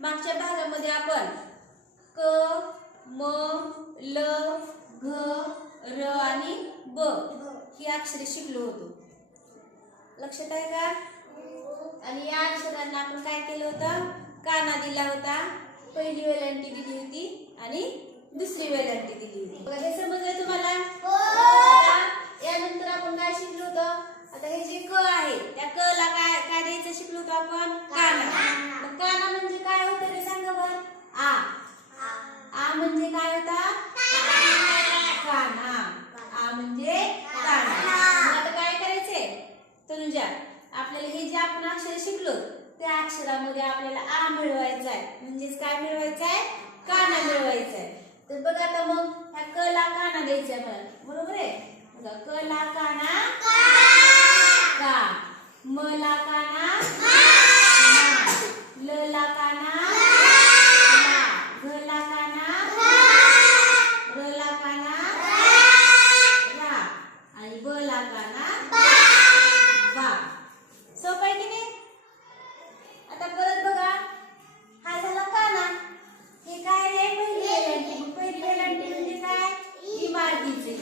मागच्या भागामध्ये आपण क म ल घ र आणि ब ही अक्षरे शिकलो होतो. लक्षात आहे का? आणि या अक्षरांना आपण काय केलं होतं? काना दिला होता. पहिली वेलांटी दिली होती आणि दुसरी वेलांटी दिली होती. बघा हे समजलं तुम्हाला? आता यानंतर आपण काय शिकलो होतो? आता हे जे क आहे त्या क ला काय काय द्यायचं शिकलो होतो आपण काना मग काना म्हणजे काय होतं रे सांगा बर आ. आ म्हणजे काय होता? काना. आ म्हणजे काना. आता काय करायचंय तनुजा आपल्याला हे जे आपण अक्षर शिकलो त्या अक्षरामध्ये आपल्याला आ मिळवायचं आहे. म्हणजेच काय मिळवायचं आहे? काना मिळवायचं आहे. तर बघा आता मग ह्या क ला काना द्यायचा मला. बरोबर आहे? बघा क ला काना का. म ला काना ल ला काना ला घ ला काना र ला काना रा आणि ब ला काना बा सोपं आहे की नाही आता परत बघा हा झाला काना हे काय रे पहिली वेलांटी मग पहिली वेलांटी म्हणजे काय इमारतीचे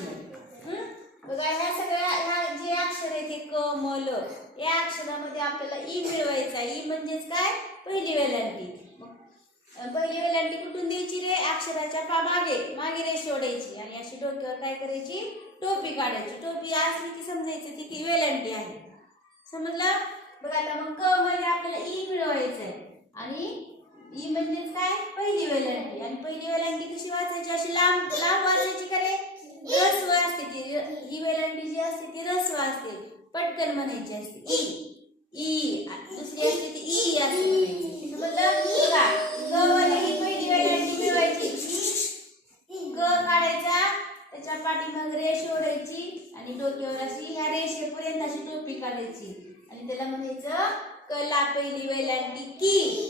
हं? बघा ह्या सगळ्या ह्या जे अक्षर आहे ते क म ल या अक्षरामध्ये आपल्याला ई मिळवायचा ई म्हणजेच काय पहिली वेलांटी मग अं, पहिली वेलांटी कुठून द्यायची रे अक्षराच्या पा मागे मागे रेष ओढायची आणि अशी डोक्यावर काय करायची? टोपी काढायची. टोपी असली की समजायची ती की वेलंटी आहे. समजलं? बघा आता मग क मध्ये आपल्याला ई मिळवायचं आहे आणि ई म्हणजेच काय? पहिली वेलंटी. आणि पहिली वेलंटी कशी वाचायची? अशी लांब लांब वाचायची का रे? रस्व असते ती. ही वेलंटी जी असते ती रस्व असते पटकन म्हणायची असते. ई. ई. दुसरी असते ती ई असते म्हणायची. समजलं? बघा ग मध्ये त्याच्या पाठीमाग रेष ओढायची आणि डोक्यावर अशी ह्या रेषेपर्यंत अशी टोपी काढायची. आणि त्याला म्हणायचं कला पहिली वेलांटी की.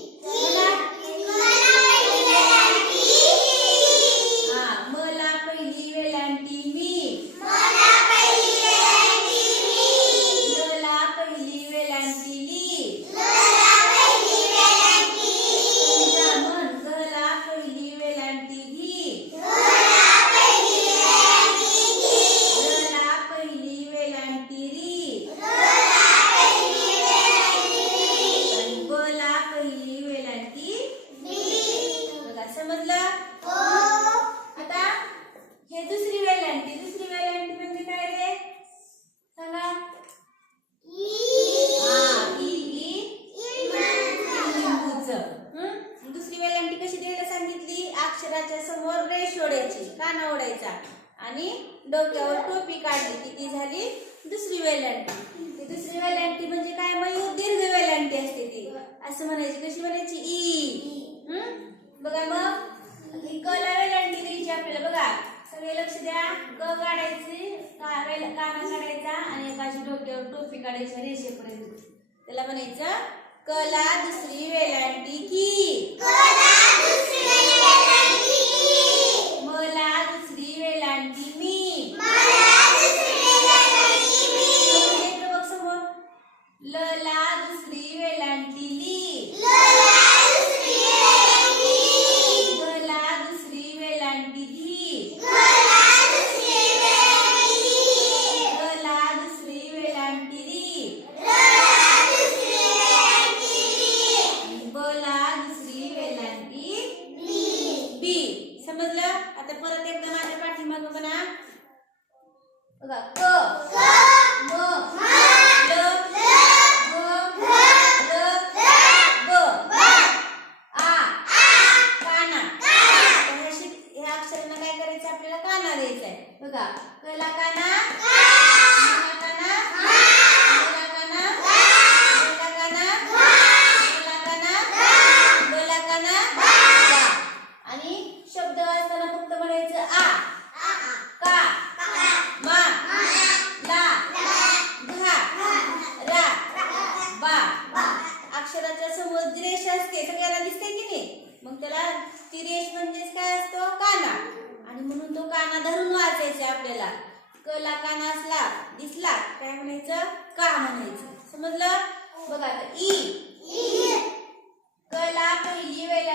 ओढायची काना ओढायचा. आणि डोक्यावर टोपी काढली की ती झाली दुसरी वेलांटी. ती दुसरी वेलांटी म्हणजे काय? मयूर दीर्घ वेलांटी असते ती. असं म्हणायची. कशी म्हणायची? ई. बघा मग. ही कला वेलांटी द्यायची आपल्याला बघा. सगळे लक्ष द्या. क काढायची का काना काढायचा आणि एकाची डोक्यावर टोपी काढायची रेषेपर्यंत. त्याला म्हणायचं कला दुसरी वेलांटी की. मला बघा कला काना मला काना मला काना मला काना मला काना मला काना बा. आणि शब्द वाचताना फक्त म्हणायचं आ का मा ला घा रा बा अक्षराच्या समोर जी रेष असते सगळ्यांना दिसते की नाही मग त्याला ती रेष म्हणजेच काय असतो काना आणि म्हणून तो काना धरून वाचायचा आपल्याला कला काना असला दिसला काय म्हणायचं का म्हणायचं समजलं बघा आता ई कला पहिली वेळ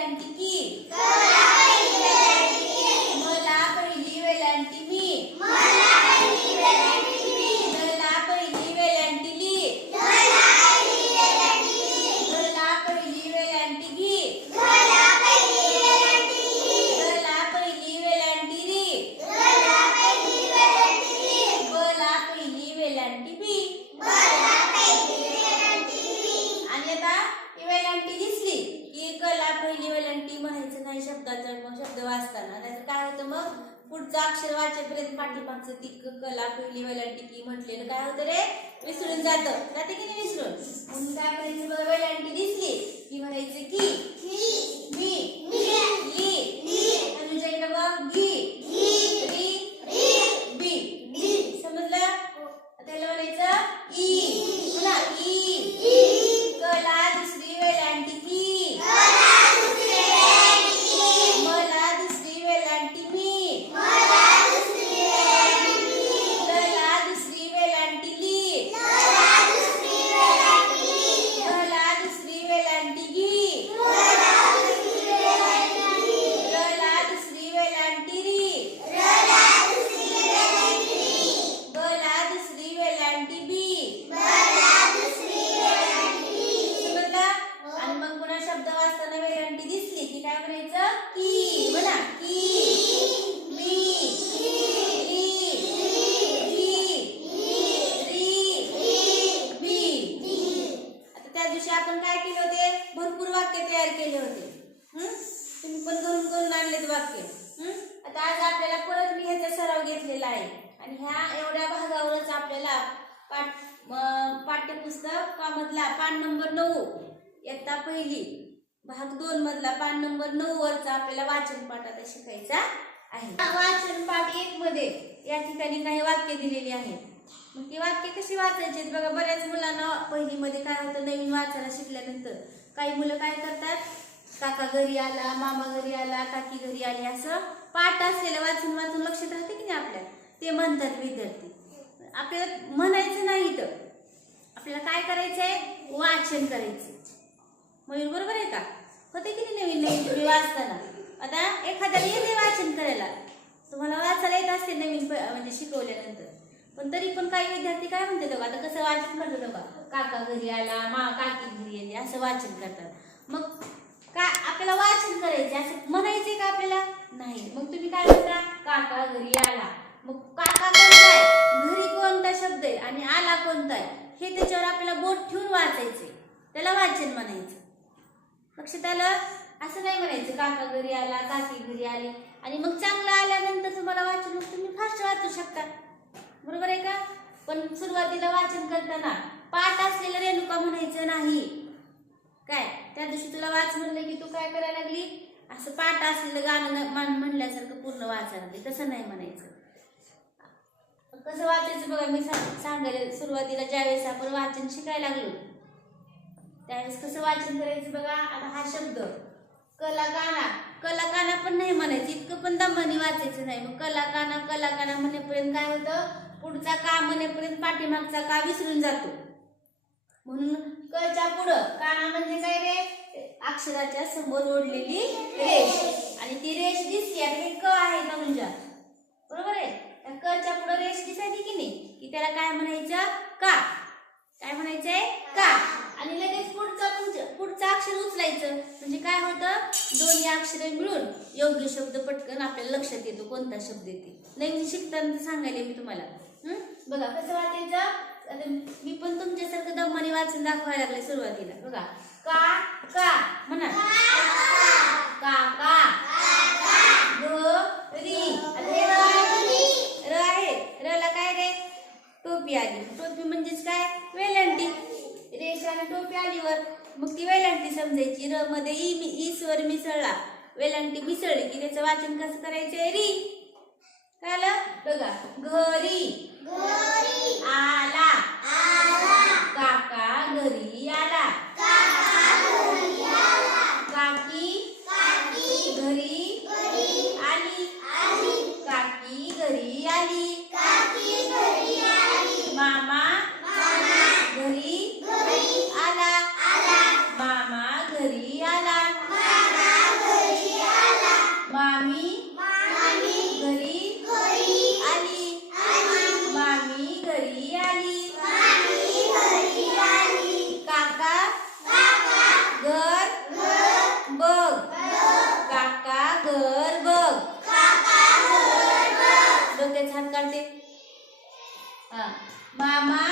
नाही शब्दाचा मग शब्द वाचताना नाहीतर काय होतं मग पुढचं अक्षर वाचेपर्यंत पाठीमागचं ती कला पहिली वेलांटी की म्हटलेलं काय होतं रे? विसरून जातं. जाते की नाही विसरून? काय म्हणायचं बघा वेलांटी दिसली. की म्हणायचं की काय म्हणायचं? की. म्हणा की. री बी आता त्या दिवशी आपण काय केले होते? भरपूर वाक्य तयार केले होते. तुम्ही पण करून करून आणलेत वाक्य. आता आज आपल्याला परत मी ह्याचा सराव घेतलेला आहे. आणि ह्या एवढ्या भागावरच आपल्याला पाठ पाठ्यपुस्तक मधला पान नंबर नऊ इयत्ता पहिली. भाग दोन मधला पान नंबर नऊ वरचा आपल्याला वाचन पाठ आता शिकायचा आहे. वाचन पाठ एक मध्ये या ठिकाणी काही वाक्य दिलेली आहेत. मग ती वाक्य कशी वाचायची बघा बऱ्याच मुलांना पहिलीमध्ये काय होतं नवीन वाचायला शिकल्यानंतर काही मुलं काय करतात? काका घरी आला मामा घरी आला काकी घरी आली असं पाठ असलेलं वाचून वाचून लक्षात राहते की नाही आपल्या ते म्हणतात विद्यार्थी. आपल्याला म्हणायचं नाही तर आपल्याला काय करायचंय? वाचन करायचं मयूर बरोबर आहे का? होते की नाही नवीन नवीन? तुम्ही वाचताना आता एखाद्याला येते वाचन करायला. तुम्हाला वाचायला येत असते नवीन प- म्हणजे शिकवल्यानंतर. पण तरी पण काही विद्यार्थी काय म्हणते बघा आता कसं वाचन करतात बघा. काका घरी आला मा काकी घरी आली असं वाचन करतात. मग काय आपल्याला वाचन करायचे असं म्हणायचे का आपल्याला? नाही. मग तुम्ही काय म्हणता? काका घरी आला. मग काका कोणता आहे? घरी कोणता शब्द आहे? आणि आला कोणता आहे? हे त्याच्यावर आपल्याला बोट ठेवून वाचायचे त्याला वाचन म्हणायचं लक्षात आलं असं नाही म्हणायचं काका घरी आला काकी घरी आली. आणि मग चांगलं आल्यानंतर तुम्हाला वाचन तुम्ही फास्ट वाचू शकता. बरोबर आहे का? पण सुरुवातीला वाचन करताना पाठ असलेलं रेणुका म्हणायचं नाही. काय? त्या दिवशी तुला वाच म्हणलं की तू काय करायला लागली? असं पाठ असलेलं गाणं म्हणल्यासारखं पूर्ण वाचायला लागली. तसं नाही म्हणायचं. कसं वाचायचं बघा मी सांग- सांगायला सुरुवातीला ज्यावेळेस आपण वाचन शिकायला लागलो त्यावेळेस कसं वाचन करायचं बघा? आता हा शब्द कला कलाकाना पण नाही म्हणायचं इतकं पण दमानी वाचायचं नाही. मग कला काना कला काना म्हणेपर्यंत काय होतं? पुढचा का म्हणेपर्यंत पाठीमागचा का विसरून जातो. म्हणून कच्या पुढं काना म्हणजे काय रे? अक्षराच्या समोर ओढलेली रेष. आणि ती रेष दिसली आहे हे क आहे तनुजा म्हणजे? बरोबर आहे? त्या कच्या पुढं रेष दिसायची की नाही? की त्याला काय म्हणायचं? का. काय म्हणायचंय? का? आणि लगेच पुढचा पुढचं- पुढचं अक्षर उचलायचं. म्हणजे काय होतं? दोन्ही अक्षरे मिळून योग्य शब्द पटकन आपल्याला लक्षात येतो कोणता शब्द येते. नवीन शिकताना ते सांगायले मी तुम्हाला? बघा कसं वाचायचं मी पण तुमच्यासारखं दमाने वाचून दाखवायला लागले सुरुवातीला. बघा. का का? म्हणा. का का? ग र आहे. र आहे रला काय रे टोपी आली. टोपी म्हणजेच काय? वेलांटी. रेषाने आणि टोपी आलीवर मग ती वेलांटी समजायची. र मध्ये ई मी ई स्वर मिसळला. वेलांटी मिसळली की त्याचं वाचन कसं करायचंय री. काय बघा. घरी. म्हणजे हात काढते. हा. मामा.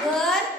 घर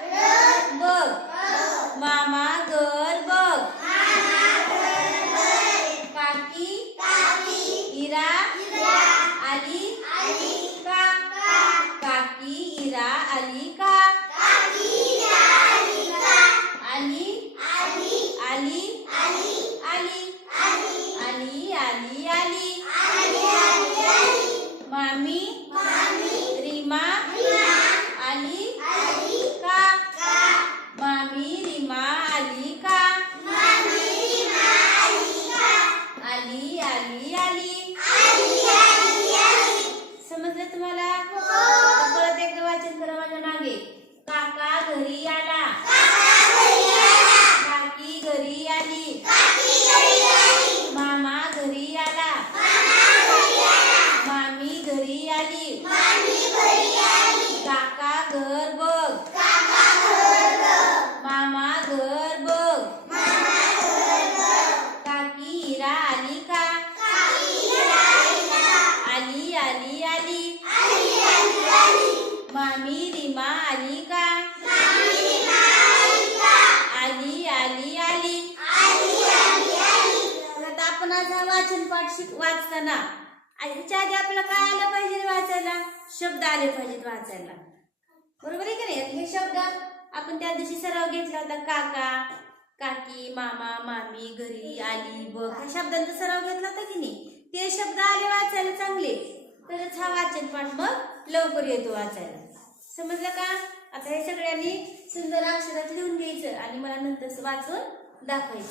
शिक वाचताना. आणि ह्याच्या आधी आपल्याला काय आलं पाहिजे वाचायला? शब्द आले पाहिजेत वाचायला. बरोबर आहे का नाही? हे शब्द आपण त्या दिवशी सराव घेतला होता. काका काकी मामा मामी घरी आली बघ ह्या शब्दांचा सराव घेतला होता की नाही? ते शब्द आले वाचायला चांगले. तरच हा वाचन पाठ मग लवकर येतो वाचायला. समजलं का? आता हे सगळ्यांनी सुंदर अक्षरात लिहून घ्यायचं आणि मला नंतर वाचून दाखवायचं.